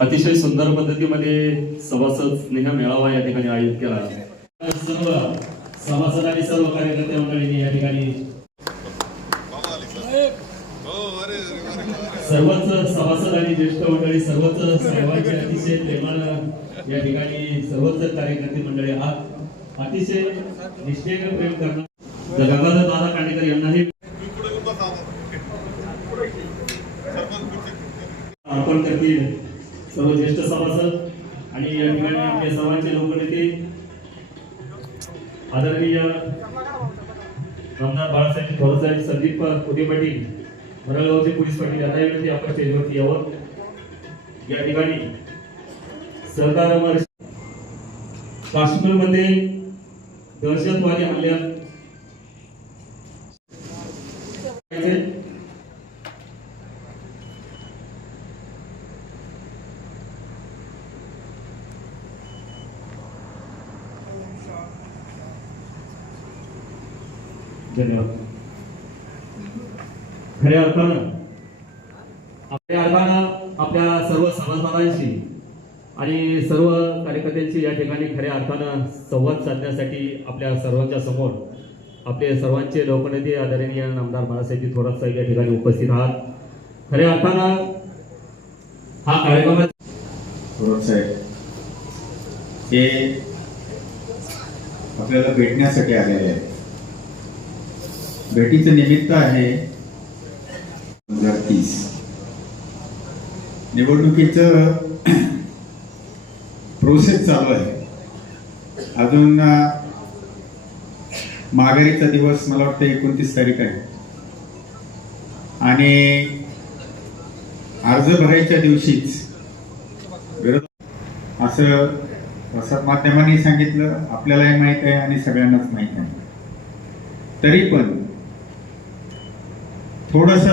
अतिशय सुंदर पद्धतीमध्ये सभासद स्नेह मेळावा या ठिकाणी आयोजित केला. सर्व सभासद आणि सर्व कार्यकर्ते मंडळींनी या ठिकाणी सर्वच सभासद आणि ज्येष्ठ मंडळी सर्वच सर्वांचे अतिशय प्रेमानं या ठिकाणी सर्वच कार्यकर्ते मंडळी आहात. अतिशय निष्ठेनं प्रेम करणार गंगाधर दादा कांडेकर यांनाही अर्पण करतील. सर्व ज्येष्ठ सभासद आणि या ठिकाणी आपल्या सर्वांचे लोकनेते आदरणीय आमदार बाळासाहेब थोरसाहेब संदीप कोटे पाटील मरळगावचे पोलीस पाटील यांना विनंती आपण स्टेजवरती यावं. या ठिकाणी सहकार काश्मीरमध्ये दहशतवादी हल्ल्यात धन्यवाद खऱ्या अर्थानं आपल्या अर्थानं आपल्या सर्व सभासदांशी आणि सर्व कार्यकर्त्यांशी या ठिकाणी खऱ्या अर्थानं संवाद साधण्यासाठी आपल्या सर्वांच्या समोर आपले सर्वांचे लोकनेते आदरणीय आमदार बाळासाहेबजी थोरात साहेब या ठिकाणी उपस्थित आहात. खऱ्या अर्थानं हा कार्यक्रम थोरात साहेब हे आपल्याला भेटण्यासाठी आलेले आहेत. भेटीचं निमित्त आहे. दोन हजार तीस निवडणुकीचं प्रोसेस चालू आहे. अजून माघारीचा दिवस मला वाटतं एकोणतीस तारीख आहे. आणि अर्ज भरायच्या दिवशीच विरोध असं प्रसार माध्यमांनी सांगितलं आपल्यालाही माहीत आहे आणि सगळ्यांनाच माहीत आहे. तरी पण थोडस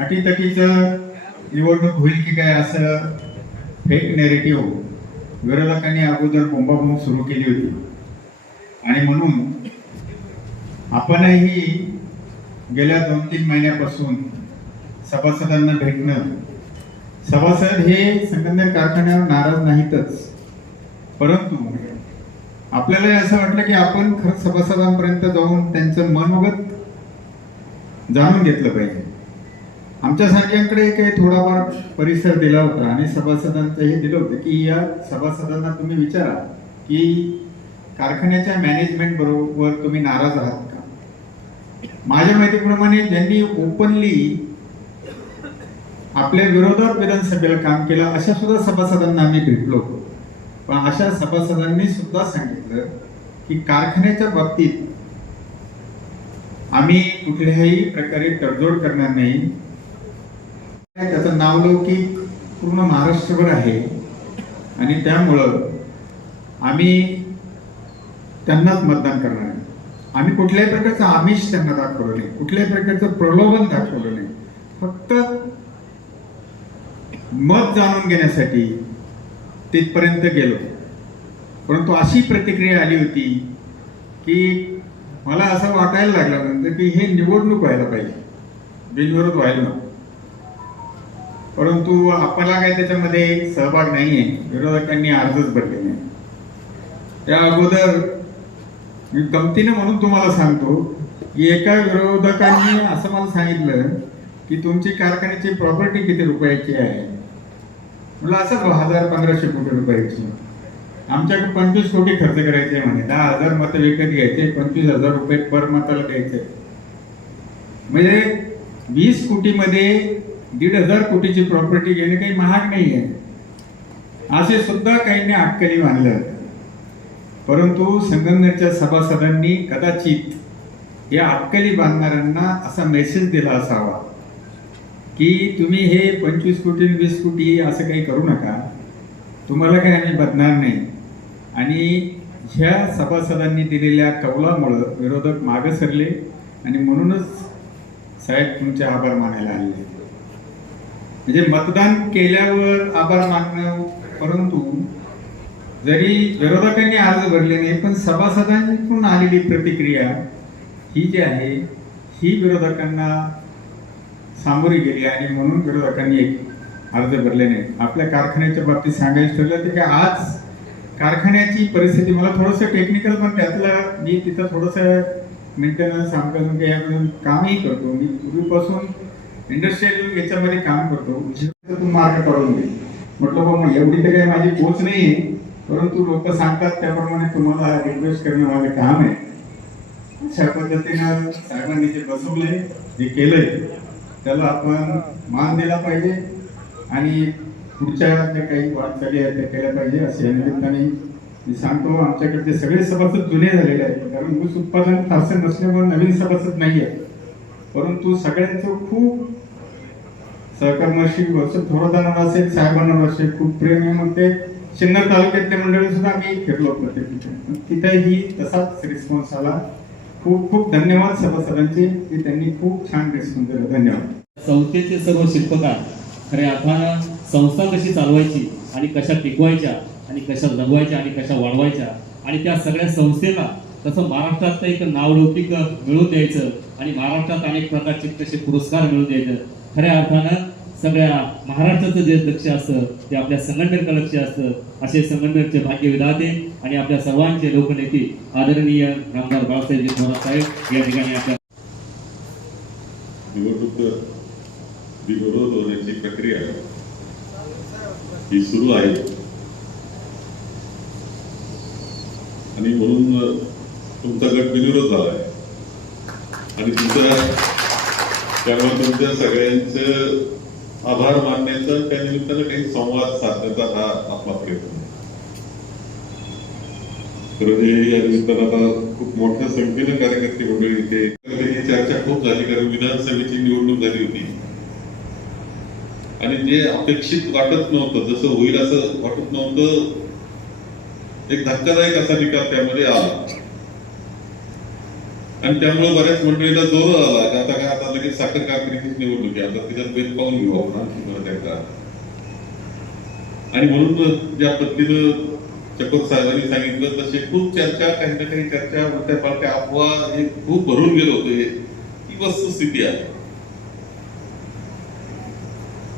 अटीतटीच निवडणूक होईल की काय असं फेक नेरेटिव्ह विरोधकांनी अगोदर बोंबाबोंब सुरू केली होती. आणि म्हणून आपणही गेल्या दोन तीन महिन्यापासून सभासदांना भेटणं सभासद हे संगमनेर कारखान्यावर नाराज नाहीतच. परंतु आपल्याला असं वाटलं की आपण खरंच सभासदांपर्यंत जाऊन त्यांचं मनोगत जाणून घेतलं पाहिजे. आमच्यासारख्यांकडे काही थोडाफार परिसर दिला होता आणि सभासदांचं हे दिलं होतं की या सभासदांना तुम्ही विचारा की कारखान्याच्या मॅनेजमेंट बरोबर तुम्ही नाराज आहात का? माझ्या माहितीप्रमाणे ज्यांनी ओपनली आपल्या विरोधात विधानसभेला काम केलं अशा सुद्धा सभासदांना आम्ही भेटलो होतो. पण अशा सभासदांनी सुद्धा सांगितलं की कारखान्याच्या बाबतीत आम्ही कुठल्याही प्रकारे तडजोड करणार नाही. त्याचं नावलौकिक पूर्ण महाराष्ट्रभर आहे. आणि त्यामुळं आम्ही त्यांनाच मतदान करणार आहे. आम्ही कुठल्याही प्रकारचं आमिष त्यांना दाखवलं नाही. कुठल्याही प्रकारचं प्रलोभन दाखवलं नाही. फक्त मत जाणून घेण्यासाठी तिथपर्यंत गेलो. परंतु अशी प्रतिक्रिया आली होती की मला असं वाटायला लागलं नंतर की हे निवडणूक व्हायला पाहिजे. बिनविरोध व्हायला नको. परंतु आपल्याला काही त्याच्यामध्ये सहभाग नाही आहे विरोधकांनी अर्जच भरले नाही. त्या अगोदर मी गमतीने म्हणून तुम्हाला सांगतो की एका विरोधकांनी असं मला सांगितलं की तुमची कारखान्याची प्रॉपर्टी किती रुपयाची आहे? म्हटलं असं हजार पंधराशे कोटी रुपयाची. आमच्याकडे पंचवीस कोटी खर्च करायचे म्हणे. दहा हजार मतं विकत घ्यायचे पंचवीस हजार रुपये पर मताला द्यायचे. म्हणजे वीस कोटीमध्ये दीड हजार कोटीची प्रॉपर्टी घेणे काही महाग नाही आहे असे सुद्धा काहींनी अक्कली मानलं. परंतु संगमनेरच्या सभासदांनी कदाचित या अक्कली बांधणाऱ्यांना असा मेसेज दिला असावा की तुम्ही हे पंचवीस कोटी वीस कोटी असं काही करू नका. तुम्हाला काही आम्ही बदणार नाही. आणि ह्या सभासदांनी दिलेल्या कौलामुळं विरोधक मागे सरले आणि म्हणूनच साहेब तुमचे आभार मानायला आले म्हणजे मतदान केल्यावर आभार मानणं परंतु जरी विरोधकांनी अर्ज भरले नाही पण सभासदांकडून आलेली प्रतिक्रिया ही जी आहे ही विरोधकांना सामोरी गेली आणि म्हणून विरोधकांनी एक अर्ज भरले नाही आपल्या कारखान्याच्या बाबतीत सांगायचं ठरलं ते काय आज कारखान्याची परिस्थिती मला थोडंसं टेक्निकल पण त्यातलं मी तिथं थोडंसं मेंटेनन्स या यामधून कामही करतो. मी पूर्वीपासून इंडस्ट्रियल याच्यामध्ये काम करतो. मार्ग मार्क देईल दे म्हटलं बा मग एवढी तर काही माझी पोच नाही आहे परंतु लोक सांगतात त्याप्रमाणे तुम्हाला रिक्वेस्ट करणं माझं काम आहे. अशा पद्धतीनं साहेबांनी जे बसवले जे केलंय त्याला आपण मान दिला पाहिजे. आणि पुढच्या ज्या काही वाटचाली आहेत त्या केल्या पाहिजे असे या निमित्ताने मी सांगतो आमच्याकडचे सगळे सभासद जुने झालेले आहेत. कारण ऊस उत्पादन फारसे नसल्यामुळे नवीन सभासद नाही आहे परंतु सगळ्यांचं खूप सहकर्मशी वर्ष थोरादानावर असेल साहेबांना असेल खूप प्रेम आहे मग ते सिन्नर तालुक्यातले मंडळी सुद्धा आम्ही फिरलो प्रत्येक ठिकाणी. तिथेही तसाच रिस्पॉन्स आला. खूप खूप धन्यवाद सभासदांचे की त्यांनी खूप छान रिस्पॉन्स दिला. धन्यवाद. संस्थेचे सर्व शिल्पकार खरे अर्थानं संस्था कशी चालवायची आणि कशा टिकवायच्या आणि कशा जगवायच्या आणि कशा वाढवायच्या आणि त्या सगळ्या संस्थेला तसं महाराष्ट्रात एक नावलौकिक मिळवून द्यायचं आणि महाराष्ट्रात अनेक प्रकारचे तसे पुरस्कार मिळवून द्यायचं. खऱ्या अर्थानं सगळ्या महाराष्ट्राचं जे लक्ष असतं ते आपल्या संगमनेरचं लक्ष असतं असे संगमनेरचे भाग्य विधाते आणि आपल्या सर्वांचे लोकनेते आदरणीय नामदार बाळासाहेब थोरात साहेब या ठिकाणी आपल्या निवडणूक होण्याची प्रक्रिया ही सुरू आहे. आणि म्हणून तुमचा गट बिनविरोध झाला आहे आणि तुमचा त्यामुळे तुमच्या सगळ्यांचं आभार मानण्याचा त्या निमित्तानं काही संवाद साधण्याचा हा आपला प्रयत्न आहे. हे या निमित्तानं आता खूप मोठ्या संख्येनं कार्यकर्ते मंडळी इथे ही चर्चा खूप झाली कारण विधानसभेची निवडणूक झाली होती. आणि जे अपेक्षित वाटत नव्हतं जसं होईल असं वाटत नव्हतं एक धक्कादायक असा निकाल त्यामध्ये आला. आणि त्यामुळे बऱ्याच मंडळीला जोर आला की आता काय आता लगेच साखर कारखान्याचीच निवडणूक आहे आता त्याच्यात बेल पाहून घेऊ आपण आणखी त्यांचा आणि म्हणून ज्या पद्धतीनं चकोर साहेबांनी सांगितलं तसे खूप चर्चा काही ना काही चर्चा उलट्या पालट्या अफवा हे खूप भरून गेलो होते. ही वस्तुस्थिती आहे.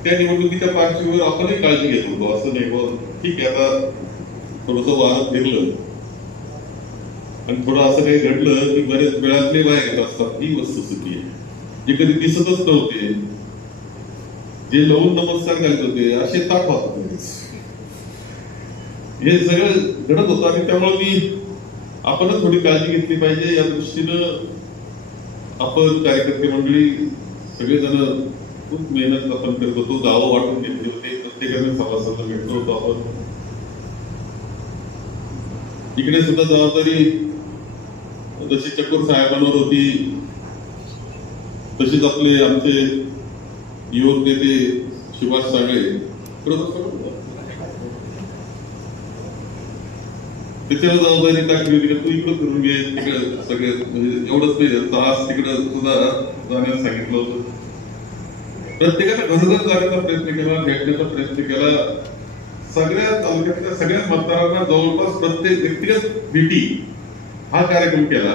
त्या निवडणुकीच्या पार्श्वभूमीवर आपणही काळजी घेत होतो. असं नाही बघ ठीक आहे आता थोडस वारं फिरलं. आणि थोडं असं काही घडलं की बरेच वेळातले वाया घेत असतात ही वस्तुस्थिती आहे. जे कधी दिसतच नव्हते जे लवून नमस्कार घालत होते असे ताप होते. हे सगळं घडत होतं आणि त्यामुळे मी आपणच थोडी काळजी घेतली पाहिजे. या दृष्टीनं आपण कार्यकर्ते मंडळी सगळेजण खूप मेहनत आपण करत होतो गावं वाटून घेतली होते प्रत्येकाने सभासद भेटलो होतो आपण. इकडे सुद्धा जबाबदारी जशी चकोर साहेबांवर होती तशीच आपले आमचे युवक नेते सुभाष सागळे त्याच्यावर जबाबदारी टाकली होती तू इकडं करून घे तिकडं सगळे म्हणजे एवढंच नाही तास तिकडं सुद्धा जाण्यास सांगितलं होतं. प्रत्येकाने घरोघर जाण्याचा प्रयत्न केला भेटण्याचा प्रयत्न केला. सगळ्या तालुक्यातल्या सगळ्याच मतदारांना जवळपास प्रत्येक व्यक्तिगत भेटी हा कार्यक्रम केला.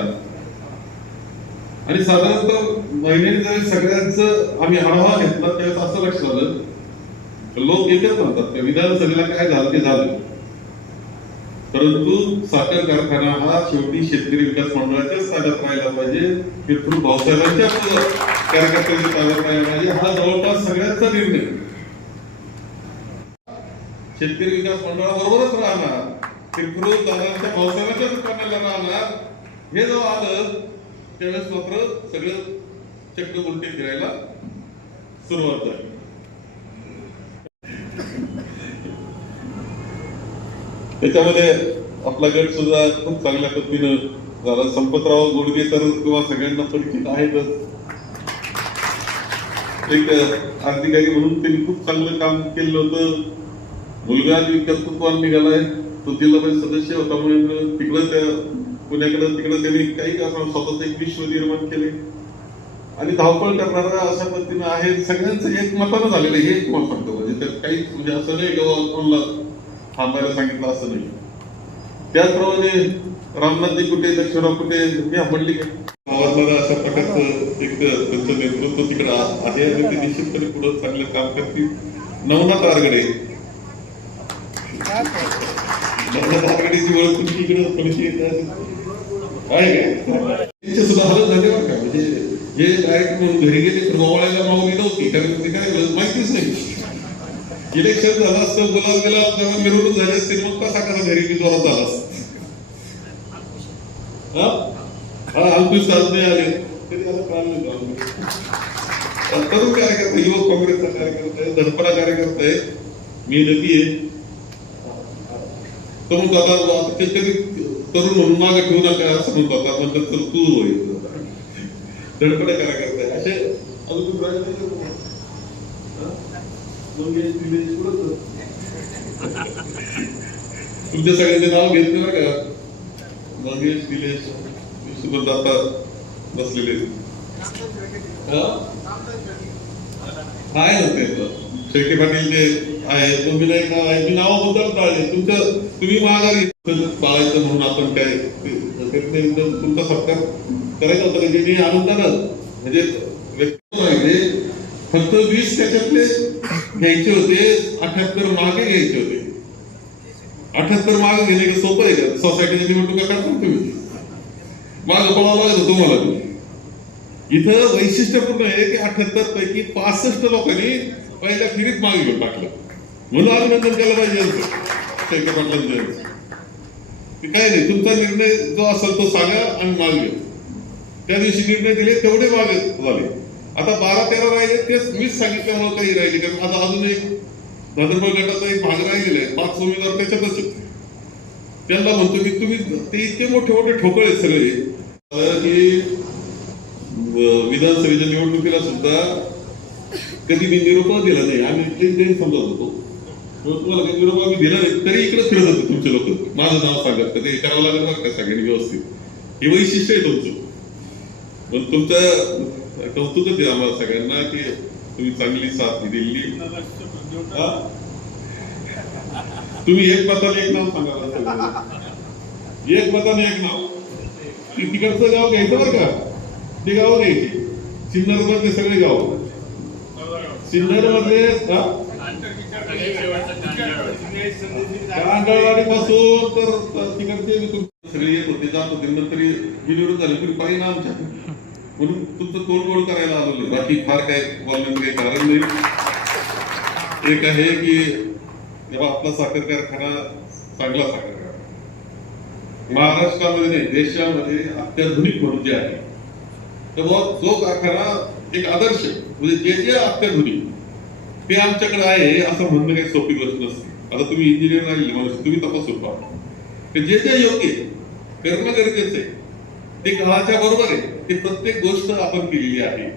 आणि साधारणतः महिन्याने ज्यावेळेस सगळ्यांचं आम्ही आढावा घेतला त्यावेळेस असं लक्षात आलं लोक एकच म्हणतात त्या विधानसभेला काय झालं ते झालं. परंतु साखर कारखाना हा शेवटी शेतकरी विकास मंडळाच्याच ताब्यात राहायला पाहिजे पितृ भाऊसाहेबांच्या कार्यकर्त्यांच्या कार्यकर्त्यांची राहायला पाहिजे हा जवळपास सगळ्यांचा निर्णय शेतकरी विकास मंडळाबरोबरच राहणार किरकोळ दादांच्या भाऊसाहेबांच्या पाण्याला राहणार हे जेव्हा आलं त्यावेळेस मात्र सगळं चक्र उलटी फिरायला सुरुवात झाली त्याच्यामध्ये आपला गट सुद्धा खूप चांगल्या पद्धतीनं झाला. संपतराव गोडगे तर किंवा सगळ्यांना परिचित आहेतच. एक अधिकारी म्हणून त्यांनी खूप चांगलं काम केलं होतं. मुलगा आणि निघाला निघालाय तो जिल्हा परिषद सदस्य होता म्हणून तिकडं त्या पुण्याकडे तिकडं त्यांनी काही कारण स्वतःच एक विश्व निर्माण केले आणि धावपळ करणारा अशा पद्धतीनं आहे. सगळ्यांचं एक मतानं झालेलं हे हे मत सांगतो म्हणजे त्यात काही म्हणजे असं नाही किंवा कोणला थांबायला सांगितलं असं नाही. त्याचप्रमाणे रामनाथजी कुठे दक्षराव कुठे हे म्हणली का प्रकारचं एक त्यांचं नेतृत्व तिकडे आहे आणि ते निश्चितपणे पुढे चांगलं काम करतील. नवनाथ आरगडे. नवनाथ आरगडेची ओळख तुमची इकडे येतात. आहे काय? त्यांचे सुद्धा हालत झाले बरं का? म्हणजे जे डायरेक्ट घरी गेले तर गोवाळ्याला मागणी नव्हती. कारण ते काय माहितीच नाही. इलेक्शन झालं असतं गुलाब गेला तेव्हा मिरवणूक झाली असते मग कसा कसा घरी मी जोरात झाला असता हा? हा अल्पी साथ नाही आले. तरी आता प्राण नाही तरुण कार्यकर्ता युवक काँग्रेसचा कार्यकर्ता आहे धडपडा कार्यकर्ता आहे मी नदी आहे. तो म्हणतो आता आता तरुण म्हणून मागे ठेवू नका असं म्हणतो आता. नंतर तर तू होय. धडपडा कार्यकर्ता. आहे असे अजून तुमच्या सगळ्यांचे नाव घेतले बरं का? मंगेश निलेश सुगंध आता बसलेले हा? आहे ना ते। शेळके पाटील जे आहे तो विनायक नाव आहे मी नावाबद्दल टाळले तुमचं तुम्ही महागारी पाळायचं म्हणून आपण काय तुमचा सत्कार करायचा होता का जे मी आनंदानं म्हणजे व्यक्त फक्त वीस त्याच्यातले घ्यायचे होते अठ्याहत्तर मागे घ्यायचे होते। अठ्याहत्तर मागे घेणे का सोपं आहे का? सोसायटीच्या निवडणुका करता ना तुम्ही? माग पळावं लागत होतं तुम्हाला. इथं वैशिष्ट्यपूर्ण आहे की अठ्याहत्तर पैकी पासष्ट लोकांनी पहिल्या फेरीत मागे घेऊन टाकलं. म्हणून अभिनंदन केलं पाहिजे यांचं. पाटलांचं की काय नाही तुमचा निर्णय जो असेल तो सांगा आणि मागे घेऊ त्या दिवशी निर्णय दिले तेवढे मागे झाले. आता बारा तेरा राहिले तेच मीच सांगितल्यामुळे काही राहिले कारण आता अजून एक भाद्रपद गटाचा एक भाग राहिलेला आहे. पाच उमेदवार त्याच्यातच त्यांना म्हणतो की तुम्ही ते इतके मोठे मोठे ठोकळे आहेत सगळे. की विधानसभेच्या निवडणुकीला सुद्धा कधी मी निरोपा दिला नाही. आम्ही ते ते समजत होतो. तुम्हाला काही निरोप आम्ही दिला नाही तरी इकडे फिरत होते तुमचे लोक. माझं नाव सांगत का ते करावं लागेल बरं का सगळ्यांनी व्यवस्थित. हे वैशिष्ट्य आहे तुमचं. पण तुमचं कौतुकच आहे आम्हाला सगळ्यांना की तुम्ही चांगली साथ दिली. हा? तुम्ही एक मताने एक नाव सांगा एक मताने एक नाव. तिकडचं गाव घ्यायचं बरं का? ते गाव घ्यायची? सिन्नर मधले सगळे गाव. सिन्नर मधले कांदळवाडी पासून तर तिकडचे सगळे येत होते जात होते नंतर विनिवडून झाले तुम्ही पाहिजे आमच्या. म्हणून तुमचं तोडगोड करायला आलो बाकी फार काय बोलण्याचं काही कारण नाही. एक आहे की जेव्हा आपला साखर कारखाना चांगला साखर कारखाना महाराष्ट्रामध्ये नाही देशामध्ये अत्याधुनिक म्हणून जे आहे तेव्हा जो कारखाना एक आदर्श म्हणजे जे जे अत्याधुनिक ते आमच्याकडे आहे असं म्हणणं काही सोपी गोष्ट नसते. आता तुम्ही इंजिनियर राहिले म्हणजे तुम्ही तपासून पहा. ते जे जे योग्य करणं गरजेचं आहे. ते काळाच्या बरोबर आहे. ते प्रत्येक गोष्ट आपण केलेली आहे.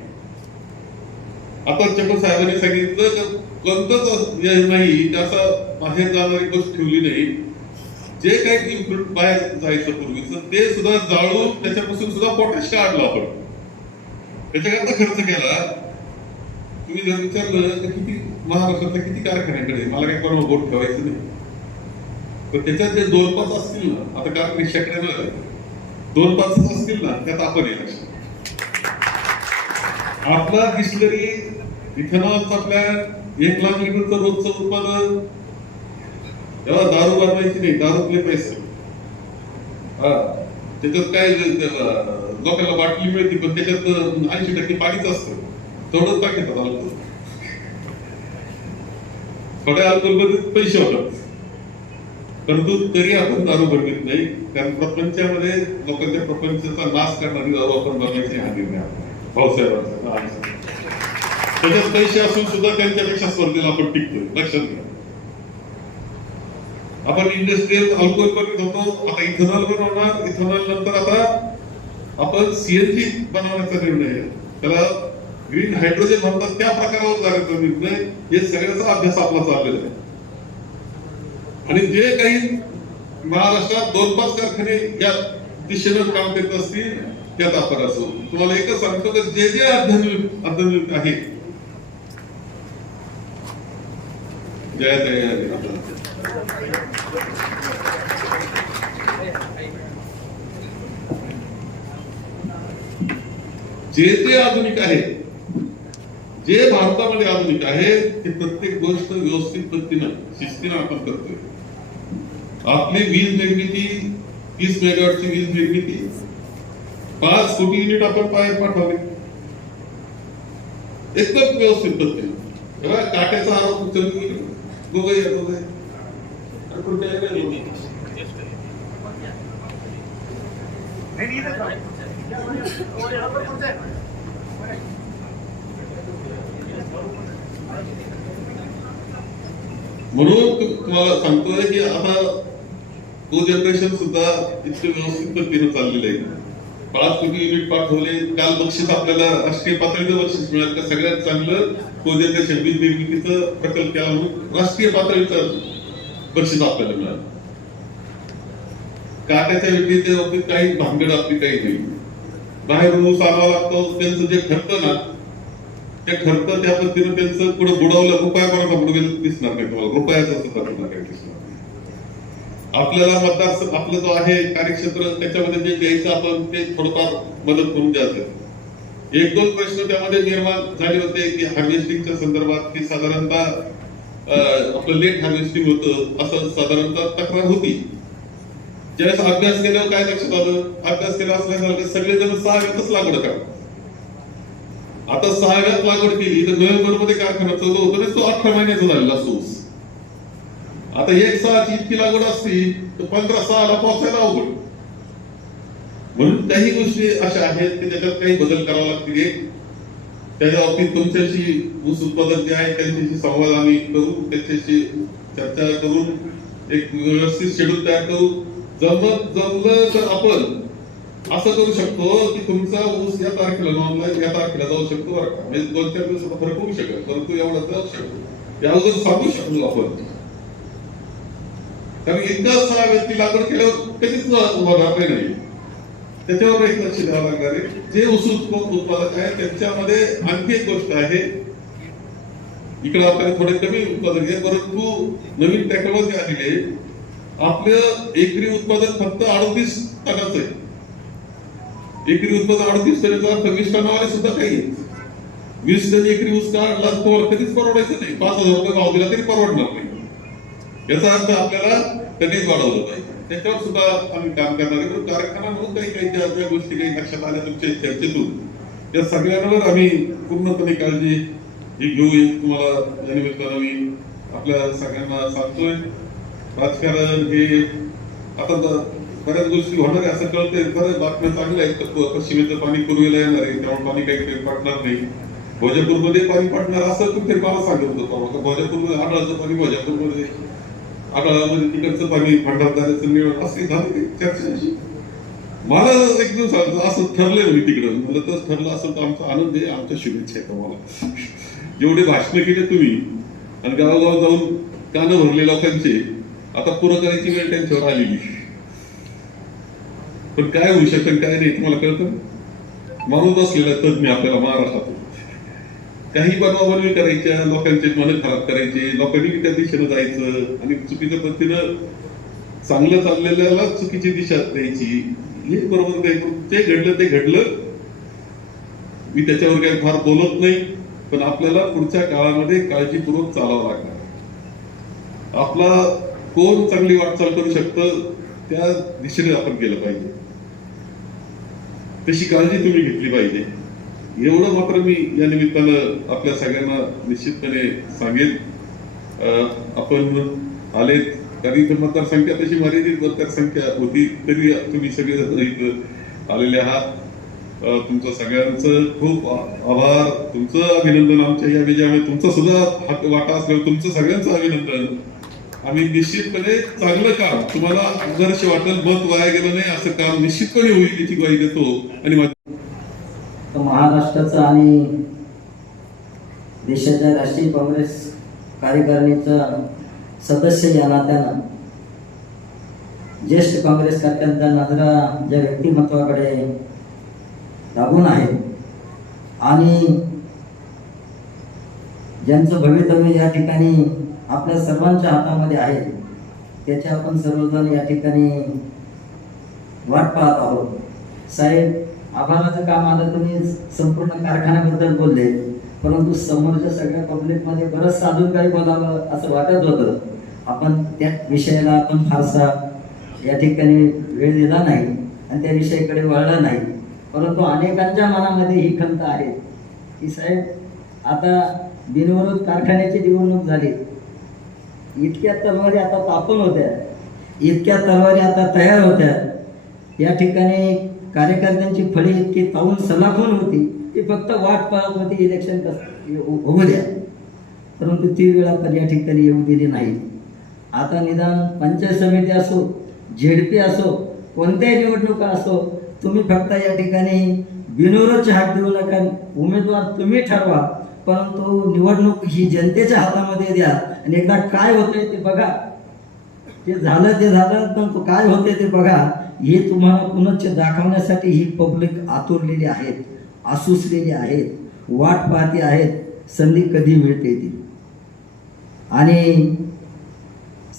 आता चपल साहेबांनी सांगितलं तर कोणतंच नाही त्याचा बाहेर जाणारी गोष्ट ठेवली नाही जे काही बाहेर जायचं पूर्वीच ते सुद्धा जाळून त्याच्यापासून सुद्धा पोटॅश काढलं आपण. त्याच्याकरता खर्च केला. तुम्ही जर विचारलं तर किती महाराष्ट्रातल्या किती कारखान्याकडे? मला काही कोणाला बोट ठेवायचं नाही. पण त्याच्यात जे दोन पाच असतील ना आता कारखाने शेकड्याला दोन पाच असतील ना त्यात आपण येईल आपला डिस्लरी इथेनॉलचा प्लॅन एक लाख लिटरचं रोजचं उत्पादन. तेव्हा दारू बनवायची नाही दारूतले पैसे. हा. त्याच्यात काय त्याला? लोकांना बाटली मिळते पण त्याच्यात ऐंशी टक्के पाणीच असतं. तेवढंच टाकतात अल्प थोड्या अल्कोहोलमध्ये पैसे होतात. परंतु तरी आपण दारू बनवित नाही कारण प्रपंचामध्ये लोकांच्या प्रपंचाचा नाश करणारी दारू आपण बनवायची हा निर्णय भाऊसाहेबांचा त्याच्यात पैसे असून सुद्धा त्यांच्यापेक्षा स्पर्धेला आपण टिकतोय. लक्षात घ्या. आपण इंडस्ट्रीयल अल्कोहोल पण होतो आता इथेनॉल होणार इथेनॉल नंतर आता आपण सीएनजी बनवण्याचा निर्णय आहे. त्याला ग्रीन हायड्रोजन म्हणतात त्या प्रकारावर जाण्याचा निर्णय हे सगळ्याचा अभ्यास आपला चाललेला आहे. आणि जे काही महाराष्ट्रात दोन पाच कारखाने या दिशेनं काम करत असतील त्यात आपण असो. तुम्हाला एकच सांगतो की जे जे अध्ययन अध्ययन आहे. जय जय. जे ते आधुनिक आहे जे भारतामध्ये आधुनिक आहे ते प्रत्येक गोष्ट व्यवस्थित पद्धतीनं शिस्तीनं आपण करतोय. आपली वीज निर्मिती तीस मेगावॉटची वीज निर्मिती पाच कोटी युनिट आपण बाहेर पाठवले एकदम व्यवस्थित पद्धतीने. तेव्हा काट्याचा आरोप उचलून दोघे दोघे म्हणून तुम्हाला सांगतोय की आता तो जनरेशन सुद्धा इतके व्यवस्थित पद्धतीनं चाललेलं आहे. पाच कोटी युनिट पाठवले. काल बक्षीस आपल्याला राष्ट्रीय पातळीचं बक्षीस मिळालं. का सगळ्यात चांगलं को जनरेशन वीज निर्मितीचं प्रकल्प केला म्हणून राष्ट्रीय पातळीचं बक्षीस आपल्याला मिळालं. काट्याच्या विक्रीच्या बाबतीत काही भानगड आपली काही नाही. बाहेरून ऊस आणावा लागतो त्यांचं जे ठरतं ना ते ठरतं त्या पद्धतीने त्यांचं पुढे बुडवलं रुपया कोणाचा बुडवेल दिसणार नाही तुम्हाला. रुपयाचा सुद्धा तुम्हाला काही दिसणार आपल्याला मतदार आपलं जो आहे कार्यक्षेत्र त्याच्यामध्ये जे द्यायचं आपण ते थोडंफार मदत करून द्यायचं एक दोन प्रश्न त्यामध्ये निर्माण झाले होते की हार्वेस्टिंगच्या संदर्भात की साधारणतः आपलं लेट हार्वेस्टिंग होतं असं साधारणतः तक्रार होती. ज्यावेळेस अभ्यास केल्यावर काय लक्षात आलं अभ्यास केला असल्यासारखं सगळेजण सहा लागवड करा आता सहाव्यात लागवड केली तर नोव्हेंबरमध्ये कारखाना चालू होतो ना तो अठरा महिन्याचा झालेला सोस आता एक सहाची इतकी लागवड असती तर पंधरा सहाला पोचायला अवघड. म्हणून काही गोष्टी अशा आहेत की त्याच्यात काही बदल करावा लागतील. एक त्याच्या बाबतीत तुमच्याशी ऊस उत्पादक जे आहे त्यांच्याशी संवाद आम्ही करू त्याच्याशी चर्चा करून एक व्यवस्थित शेड्यूल तयार करू. जमत जमलं तर आपण असं करू शकतो की तुमचा ऊस या तारखेला नोंदला या तारखेला जाऊ शकतो बरं का? म्हणजे दोन चार दिवस फरक होऊ शकेल परंतु एवढा जाऊ शकतो या अगोदर सांगू शकतो आपण कारण एकदा सहा व्यक्ती लागवड केल्यावर कधीच होणार नाही. त्याच्यावर एक लक्ष द्यावं लागणार आहे. जे ऊस उत्पादक आहे त्यांच्यामध्ये आणखी एक गोष्ट आहे. इकडे आपल्याला थोडे कमी उत्पादन आहे परंतु नवीन टेक्नॉलॉजी आलेली आहे. आपलं एकरी उत्पादन फक्त अडतीस टनाचं आहे. एकरी उत्पादन अडतीस टनाचा अर्थ वीस टनावाले सुद्धा काही वीस टन एकरी ऊस काढला तुम्हाला कधीच परवडायचं नाही. पाच हजार रुपये भाव दिला तरी परवडणार नाही. याचा अर्थ आपल्याला कधीच वाढवलं पाहिजे त्याच्यावर सुद्धा आम्ही काम करणार आहे. कारखाना म्हणून काही काही ज्या ज्या गोष्टी काही लक्षात आल्या तुमच्या चर्चेतून त्या सगळ्यांवर आम्ही पूर्णपणे काळजी ही घेऊ. एक तुम्हाला या निमित्तानं मी आपल्या सगळ्यांना सांगतोय. राजकारण हे आता बऱ्याच गोष्टी होणार आहे असं कळतंय. बऱ्याच बातम्या चांगल्या आहेत तर पश्चिमेचं पाणी पूर्वेला येणार आहे त्यामुळे पाणी काही काही पडणार नाही. भोजापूरमध्ये पाणी पडणार असं कुठे मला सांगत होतं. परवा का भोजापूरमध्ये आढळचं पाणी भोजापूरमध्ये आढळामध्ये तिकडचं पाणी भंडारदाऱ्याचं निवड असे झाले चर्चा अशी. मला एक दिवस असं- ठरलंय मी तिकडं. मला तर ठरलं असं तर आमचा आनंद आहे आमच्या शुभेच्छा आहेत तुम्हाला. जेवढे भाषण केले तुम्ही. आणि गावागाव जाऊन कानं भरले लोकांचे. आता पुरं करायची वेळ त्यांच्यावर आलेली. पण काय होऊ शकेल काय नाही तुम्हाला कळतं? माणूस असलेला तज्ञ आपल्याला महाराष्ट्रातून काही बनवाबनवी करायच्या लोकांचे मन खराब करायचे लोकांनी त्या दिशेनं जायचं आणि चुकीच्या पद्धतीनं चांगलं चाललेल्याला चुकीची दिशा द्यायची. हे बरोबर काही जे घडलं ते घडलं. मी त्याच्यावर काही फार बोलत नाही पण आपल्याला पुढच्या काळामध्ये काळजीपूर्वक चालावं लागणार. आपला कोण चांगली वाटचाल करू शकतं त्या दिशेने आपण केलं पाहिजे. तशी काळजी तुम्ही घेतली पाहिजे. एवढं मात्र मी या निमित्तानं आपल्या सगळ्यांना निश्चितपणे सांगेन. आपण आलेत कारण इथं मतदारसंख्या तशी मर्यादित मतदारसंख्या होती तरी तुम्ही सगळे इथं आलेले आहात. तुमचं सगळ्यांचं खूप आभार. तुमचं अभिनंदन आमच्या या विजयामध्ये तुमचा सुद्धा हात वाटा असल्यावर तुमचं सगळ्यांचं अभिनंदन. आम्ही निश्चितपणे चांगलं काम. तुम्हाला जरशी वाटेल मत वाया गेलं नाही असं काम निश्चितपणे होईल याची ग्वाही देतो आणि तर महाराष्ट्राचं आणि देशाच्या राष्ट्रीय काँग्रेस कार्यकारिणीचा सदस्य या नात्यानं ज्येष्ठ काँग्रेस कार्यकर्त्यांच्या नजरा ज्या व्यक्तिमत्वाकडे लागून आहे आणि ज्यांचं भवितव्य या ठिकाणी आपल्या सर्वांच्या हातामध्ये आहे. त्याचे आपण सर्वजण या ठिकाणी वाट पाहत आहोत. साहेब आभाराचं काम आलं तुम्ही संपूर्ण कारखान्याबद्दल बोलले परंतु समोरच्या सगळ्या पब्लिकमध्ये बरंच साधून काही बोलावं असं वाटत होतं. आपण त्या विषयाला आपण फारसा या ठिकाणी वेळ दिला नाही आणि त्या विषयाकडे वळला नाही. परंतु अनेकांच्या मनामध्ये ही खंत आहे. की साहेब आता बिनविरोध कारखान्याची निवडणूक झाली. इतक्या तलवारी आता तापून होत्या. इतक्या तलवारी आता तयार होत्या. या ठिकाणी कार्यकर्त्यांची फळी इतकी ताऊन सलाखून होती. ती फक्त वाट पाहत होती इलेक्शन कसं हो-, होऊ द्या. परंतु ती वेळा पण या ठिकाणी येऊ दिली नाही. आता निदान पंचायत समिती असो झेडपी असो कोणत्याही निवडणुका असो तुम्ही फक्त या ठिकाणी बिनोरच हात देऊ नका. उमेदवार तुम्ही ठरवा. परंतु निवडणूक ही जनतेच्या हातामध्ये द्या. आणि एकदा काय होतंय ते बघा. ते झालं ते झालं पण तो काय होते ते बघा. हे तुम्हाला पुनश्च दाखवण्यासाठी ही पब्लिक आतुरलेली आहेत आसुसलेली आहेत वाट पाहते आहेत. संधी कधी मिळते ती? आणि